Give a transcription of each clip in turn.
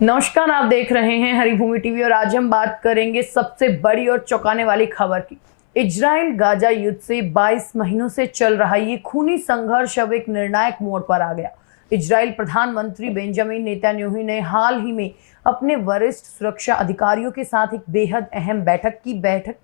नमस्कार, आप देख रहे हैं हरिभूमि टीवी और आज हम बात करेंगे सबसे बड़ी और चौंकाने वाली खबर की। इजराइल गाजा युद्ध से 22 महीनों से चल रहा ये खूनी संघर्ष अब एक निर्णायक मोड़ पर आ गया। इजराइल प्रधानमंत्री बेंजामिन नेतन्याहू ने हाल ही में अपने वरिष्ठ सुरक्षा अधिकारियों के साथ एक बेहद अहम बैठक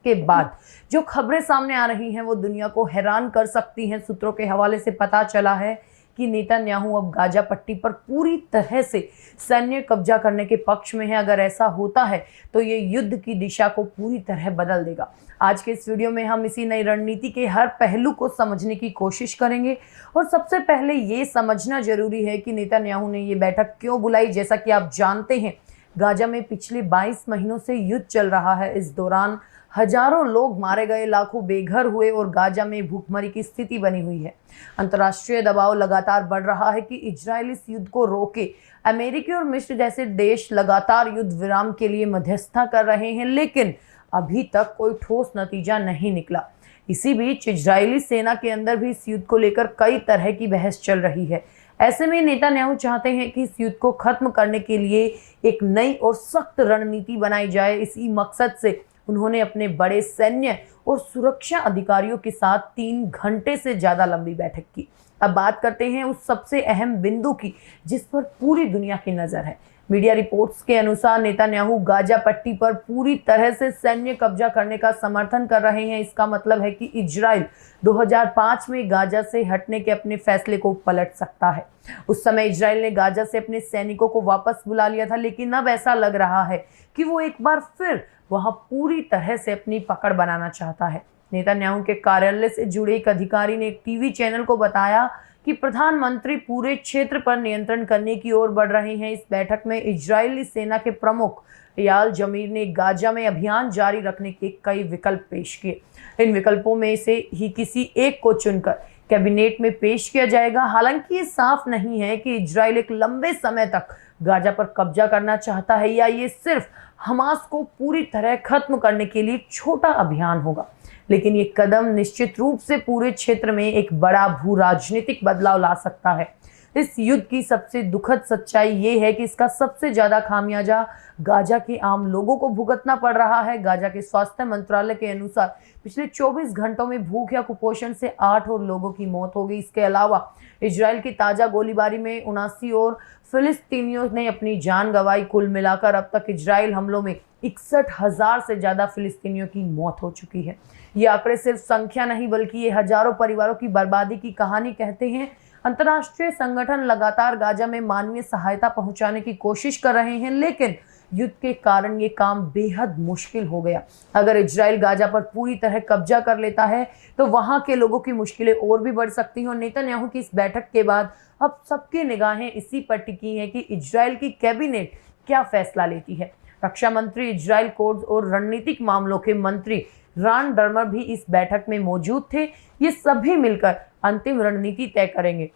के बाद जो खबरें सामने आ रही हैं वो दुनिया को हैरान कर सकती हैं। सूत्रों के हवाले से पता चला है कि नेतन्याहू अब गाजा पट्टी पर पूरी तरह से सैन्य कब्जा करने के पक्ष में है। अगर ऐसा होता है तो ये युद्ध की दिशा को पूरी तरह बदल देगा। आज के इस वीडियो में हम इसी नई रणनीति के हर पहलू को समझने की कोशिश करेंगे और सबसे पहले ये समझना जरूरी है कि नेतन्याहू ने ये बैठक क्यों बुलाई। जैसा कि आप जानते हैं, गाजा में पिछले 22 महीनों से युद्ध चल रहा है। इस दौरान हजारों लोग मारे गए, लाखों बेघर हुए और गाजा में भूखमरी की स्थिति बनी हुई है। अंतर्राष्ट्रीय दबाव लगातार बढ़ रहा है कि इजराइल इस युद्ध को रोके। अमेरिका और मिस्र जैसे देश लगातार युद्ध विराम के लिए मध्यस्थता कर रहे हैं, लेकिन अभी तक कोई ठोस नतीजा नहीं निकला। इसी बीच इजरायली सेना के अंदर भी इस युद्ध को लेकर कई तरह की बहस चल रही है। ऐसे में नेतन्याहू चाहते हैं कि इस युद्ध को खत्म करने के लिए एक नई और सख्त रणनीति बनाई जाए। इसी मकसद से उन्होंने अपने बड़े सैन्य और सुरक्षा अधिकारियों के साथ 3 घंटे से ज्यादा लंबी बैठक की। अब बात करते हैं उस सबसे अहम बिंदु की जिस पर पूरी दुनिया की नजर है। मीडिया रिपोर्ट्स के अनुसार नेतन्याहू गाजा पट्टी पर पूरी तरह से सैन्य कब्जा करने का समर्थन कर रहे हैं। इसका मतलब है कि इजराइल 2005 में गाजा से हटने के अपने फैसले को पलट सकता है। उस समय इजराइल ने गाजा से अपने सैनिकों को वापस बुला लिया था, लेकिन अब ऐसा लग रहा है कि वो एक बार फिर वहां पूरी तरह से अपनी पकड़ बनाना चाहता है। नेतन्याहू के कार्यालय से जुड़े एक अधिकारी ने एक टीवी चैनल को बताया कि प्रधानमंत्री पूरे क्षेत्र पर नियंत्रण करने की ओर बढ़ रहे हैं। इस बैठक में इजरायली सेना के प्रमुख याल जमीर ने गाजा में अभियान जारी रखने के कई विकल्प पेश किए। इन विकल्पों में से ही किसी एक को चुनकर कैबिनेट में पेश किया जाएगा। हालांकि ये साफ नहीं है कि इजराइल एक लंबे समय तक गाजा पर कब्जा करना चाहता है या ये सिर्फ हमास को पूरी तरह खत्म करने के लिए एक छोटा अभियान होगा। लेकिन ये कदम निश्चित रूप से पूरे क्षेत्र में एक बड़ा भू राजनीतिक बदलाव ला सकता है। इस युद्ध की सबसे दुखद सच्चाई ये है कि इसका सबसे ज्यादा खामियाजा गाजा के आम लोगों को भुगतना पड़ रहा है। गाजा के स्वास्थ्य मंत्रालय के अनुसार पिछले 24 घंटों में भूख या कुपोषण से 8 और लोगों की मौत हो गई। इसके अलावा इजराइल की ताजा गोलीबारी में 79 और फिलिस्तीनियों ने अपनी जान गंवाई। कुल मिलाकर अब तक इजराइल हमलों में 61,000 से ज्यादा फिलिस्तीनियों की मौत हो चुकी है। ये आंकड़े सिर्फ संख्या नहीं बल्कि ये हजारों परिवारों की बर्बादी की कहानी कहते हैं। अंतर्राष्ट्रीय संगठन लगातार गाजा में मानवीय सहायता पहुंचाने की कोशिश कर रहे हैं, लेकिन युद्ध के कारण ये काम बेहद मुश्किल हो गया। अगर इजराइल गाजा पर पूरी तरह कब्जा कर लेता है तो वहां के लोगों की मुश्किलें और भी बढ़ सकती हैं। और नेतन्याहू की इस बैठक के बाद अब सबकी निगाहें इसी पर टिकी हैं कि इजराइल की कैबिनेट क्या फैसला लेती है। रक्षा मंत्री, इजराइल कोर्ट और रणनीतिक मामलों के मंत्री रान डर्मर भी इस बैठक में मौजूद थे। ये सभी मिलकर अंतिम रणनीति तय करेंगे।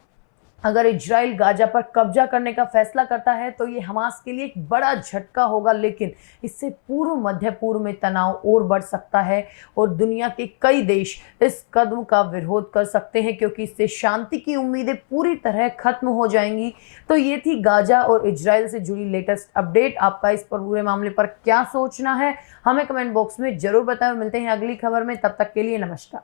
अगर इजराइल गाजा पर कब्जा करने का फैसला करता है तो ये हमास के लिए एक बड़ा झटका होगा, लेकिन इससे पूर्व मध्य पूर्व में तनाव और बढ़ सकता है और दुनिया के कई देश इस कदम का विरोध कर सकते हैं क्योंकि इससे शांति की उम्मीदें पूरी तरह खत्म हो जाएंगी। तो ये थी गाजा और इजराइल से जुड़ी लेटेस्ट अपडेट। आपका इस पर पूरे मामले पर क्या सोचना है हमें कमेंट बॉक्स में जरूर बताएं। मिलते हैं अगली खबर में, तब तक के लिए नमस्कार।